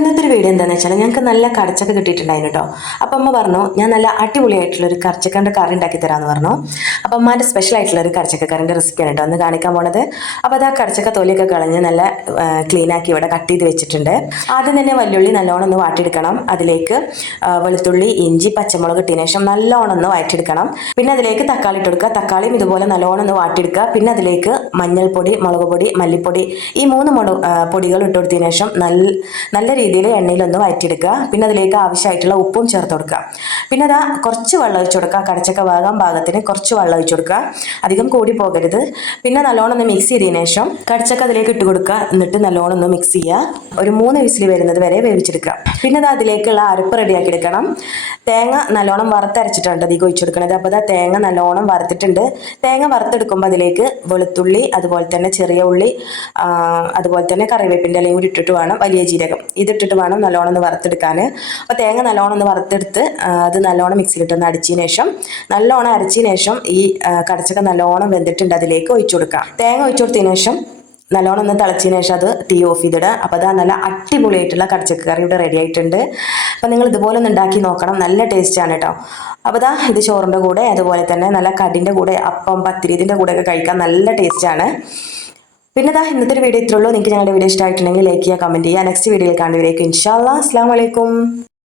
ഇന്നത്തെ ഒരു വീഡിയോ എന്താണെന്ന് വെച്ചാൽ ഞങ്ങൾക്ക് നല്ല കടച്ചക്ക കിട്ടിയിട്ടുണ്ടായിരുന്നു കേട്ടോ. അപ്പം അമ്മ പറഞ്ഞു ഞാൻ നല്ല അടിപൊളിയായിട്ടുള്ളൊരു കടച്ചക്കൻ്റെ കറി ഉണ്ടാക്കി തരാമെന്ന് പറഞ്ഞു. അപ്പം അമ്മാൻ്റെ സ്പെഷ്യൽ ആയിട്ടുള്ളൊരു കടച്ചക്ക കറിൻ്റെ റെസിപ്പിയാണ് കേട്ടോ അന്ന് കാണിക്കാൻ പോണത്. അപ്പോൾ അത് ആ കടച്ചക്ക തൊലിയൊക്കെ കളഞ്ഞ് നല്ല ക്ലീൻ ആക്കി ഇവിടെ കട്ട് ചെയ്ത് വെച്ചിട്ടുണ്ട്. ആദ്യം തന്നെ വല്യുള്ളി നല്ലോണം ഒന്ന് വാട്ടിയെടുക്കണം. അതിലേക്ക് വെളുത്തുള്ളി, ഇഞ്ചി, പച്ചമുളക് ഇട്ടതിന് ശേഷം നല്ലോണം ഒന്ന് വഴറ്റിയെടുക്കണം. പിന്നെ അതിലേക്ക് തക്കാളി ഇട്ട് കൊടുക്കുക. തക്കാളിയും ഇതുപോലെ നല്ലോണം ഒന്ന് വാട്ടിയെടുക്കുക. പിന്നെ അതിലേക്ക് മഞ്ഞൾപ്പൊടി, മുളക് പൊടി, മല്ലിപ്പൊടി ഈ മൂന്ന് പൊടികൾ ഇട്ട് കൊടുത്തതിന് ശേഷം നല്ല രീതിയിൽ എണ്ണയിലൊന്ന് വഴറ്റിയെടുക്കുക. പിന്നെ അതിലേക്ക് ആവശ്യമായിട്ടുള്ള ഉപ്പും ചേർത്ത് കൊടുക്കുക. പിന്നെ അതാ കുറച്ച് വെള്ളം ഒഴിച്ചു കൊടുക്കുക. കടച്ചക്ക വേകാൻ പാകത്തിന് കുറച്ച് വെള്ളം ഒഴിച്ചു കൊടുക്കുക, അധികം കൂടി പോകരുത്. പിന്നെ നല്ലോണം ഒന്ന് മിക്സ് ചെയ്തതിന് ശേഷം കടച്ചക്ക അതിലേക്ക് ഇട്ട് കൊടുക്കുക. എന്നിട്ട് നല്ലോണം ഒന്ന് മിക്സ് ചെയ്യുക. ഒരു 3 വിസിൽ വരുന്നത് വരെ വേവിച്ചെടുക്കുക. പിന്നെ അത് അതിലേക്കുള്ള അരപ്പ് റെഡിയാക്കി എടുക്കണം. തേങ്ങ നല്ലോണം വറുത്തരച്ചിട്ടുണ്ട് അധികം ഒഴിച്ചു കൊടുക്കണത്. അപ്പോൾ അതാ തേങ്ങ നല്ലോണം വറുത്തിട്ടുണ്ട്. തേങ്ങ വറുത്തെടുക്കുമ്പോൾ അതിലേക്ക് വെളുത്തുള്ളി, അതുപോലെ തന്നെ ചെറിയ ഉള്ളി, അതുപോലെ തന്നെ കറിവേപ്പിൻ്റെ ഇലയും കൂടി ഇട്ടിട്ട് വേണം, വലിയ ജീരകം ഇതിട്ടിട്ട് വേണം നല്ലോണം ഒന്ന് വറുത്തെടുക്കാൻ. അപ്പോൾ തേങ്ങ നല്ലോണം ഒന്ന് വറുത്തെടുത്ത് അത് നല്ലോണം മിക്സിയിലിട്ടൊന്ന് അടിച്ചതിന് ശേഷം നല്ലോണം അരച്ചതിന് ശേഷം ഈ കടച്ചക്ക നല്ലോണം വെന്തിട്ടുണ്ട് അതിലേക്ക് ഒഴിച്ചു കൊടുക്കാം. തേങ്ങ ഒഴിച്ചു കൊടുത്തതിന് ശേഷം നല്ലോണം ഒന്ന് തിളച്ചതിന് ശേഷം അത് തീ ഓഫ് ചെയ്തിടുക. അപ്പോൾ അത് നല്ല അടിപൊളിയായിട്ടുള്ള കടച്ചക്ക കറി ഇവിടെ റെഡി ആയിട്ടുണ്ട്. അപ്പോൾ നിങ്ങൾ ഇതുപോലെ ഒന്ന് ഉണ്ടാക്കി നോക്കണം, നല്ല ടേസ്റ്റാണ് കേട്ടോ. അപ്പോൾ ദാ ഇത് ചോറിൻ്റെ കൂടെ, അതുപോലെ തന്നെ നല്ല കടിൻ്റെ കൂടെ, അപ്പം, പത്തിരി ഇതിൻ്റെ കൂടെയൊക്കെ കഴിക്കാൻ നല്ല ടേസ്റ്റാണ്. പിന്നെ ദാ ഇന്നത്തെ ഒരു വീഡിയോ ഇത്രയുള്ളൂ. നിങ്ങൾക്ക് ഞങ്ങളുടെ വീഡിയോ ഇഷ്ടമായിട്ടുണ്ടെങ്കിൽ ലൈക്ക് ചെയ്യുക, കമൻറ്റ് ചെയ്യുക. നെക്സ്റ്റ് വീഡിയോയിൽ കാണുന്നവരേക്കും ഇൻഷാ അല്ലാഹ്. അസ്സലാമു അലൈക്കും.